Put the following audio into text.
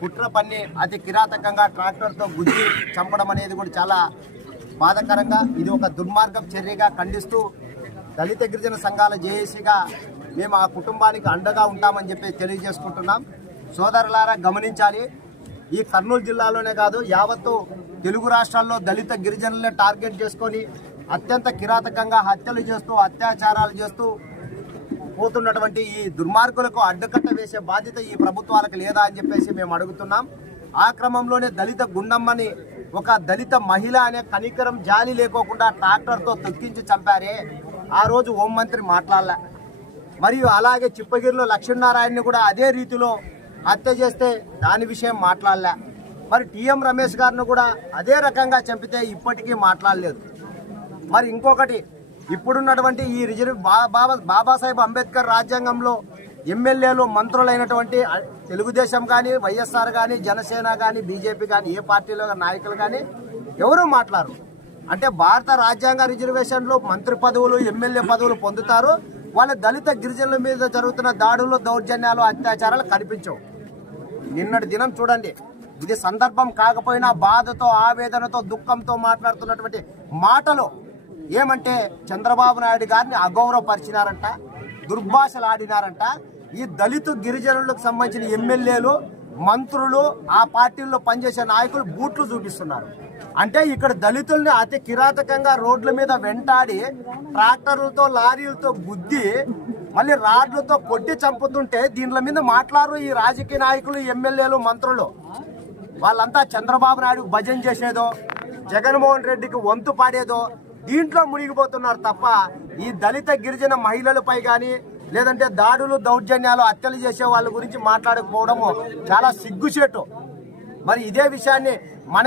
కుట్ర పన్ని అతి కిరాతకంగా ట్రాక్టర్తో గుద్ది చంపడం అనేది కూడా చాలా బాధాకరంగా, ఇది ఒక దుర్మార్గం చర్యగా ఖండిస్తూ దళిత గిరిజన సంఘాల జేఏసీగా మేము ఆ కుటుంబానికి అండగా ఉంటామని చెప్పి తెలియజేసుకుంటున్నాం. సోదరులారా, గమనించాలి, ఈ కర్నూలు జిల్లాలోనే కాదు యావత్తు తెలుగు రాష్ట్రాల్లో దళిత గిరిజనులనే టార్గెట్ చేసుకొని అత్యంత కిరాతకంగా హత్యలు చేస్తూ అత్యాచారాలు చేస్తూ పోతున్నటువంటి ఈ దుర్మార్గులకు అడ్డుకట్ట వేసే బాధ్యత ఈ ప్రభుత్వాలకు లేదా అని చెప్పేసి మేము అడుగుతున్నాం. ఆ క్రమంలోనే దళిత గుండమ్మని ఒక దళిత మహిళ అనే కనికరం జాలి లేకోకుండా ట్రాక్టర్తో తొక్కించి చంపారే, ఆ రోజు హోంమంత్రి మాట్లాడలే. మరియు అలాగే చిప్పగిరిలో లక్ష్మీనారాయణని కూడా అదే రీతిలో హత్య చేస్తే దాని విషయం మాట్లాడలే. మరి టీఎం రమేష్ గారిని కూడా అదే రకంగా చంపితే ఇప్పటికీ మాట్లాడలేదు. మరి ఇంకొకటి, ఇప్పుడున్నటువంటి ఈ బాబాసాహెబ్ అంబేద్కర్ రాజ్యాంగంలో ఎమ్మెల్యేలు మంత్రులైనటువంటి తెలుగుదేశం కానీ, వైఎస్ఆర్ కానీ, జనసేన కానీ, బీజేపీ కానీ, ఏ పార్టీలో నాయకులు కానీ ఎవరూ మాట్లాడరు. అంటే భారత రాజ్యాంగ రిజర్వేషన్లో మంత్రి పదవులు, ఎమ్మెల్యే పదవులు పొందుతారు. వాళ్ళ దళిత గిరిజనుల మీద జరుగుతున్న దాడులు, దౌర్జన్యాలు, అత్యాచారాలు కనిపించవు. నిన్నటి దినం చూడండి, ఇది సందర్భం కాకపోయినా బాధతో, ఆవేదనతో, దుఃఖంతో మాట్లాడుతున్నటువంటి మాటలు ఏమంటే చంద్రబాబు నాయుడు గారిని అగౌరవపరిచినారంట, దుర్భాషలు ఆడినారంట. ఈ దళిత గిరిజనులకు సంబంధించిన ఎమ్మెల్యేలు, మంత్రులు, ఆ పార్టీల్లో పనిచేసే నాయకులు బూట్లు చూపిస్తున్నారు. అంటే ఇక్కడ దళితుల్ని అతి కిరాతకంగా రోడ్ల మీద వెంటాడి ట్రాక్టర్లతో, లారీలతో గుద్ది మళ్ళీ రాడ్లతో కొట్టి చంపుతుంటే దీనిల మీద మాట్లాడరు ఈ రాజకీయ నాయకులు, ఎమ్మెల్యేలు, మంత్రులు. వాళ్ళంతా చంద్రబాబు నాయుడు భజన చేసేదో, జగన్మోహన్ రెడ్డికి వంతు పాడేదో దీంట్లో మునిగిపోతున్నారు తప్ప ఈ దళిత గిరిజన మహిళలపై కానీ లేదంటే దాడులు, దౌర్జన్యాలు, హత్యలు చేసే వాళ్ళ గురించి మాట్లాడకపోవడము చాలా సిగ్గుచేటు. మరి ఇదే విషయాన్ని మన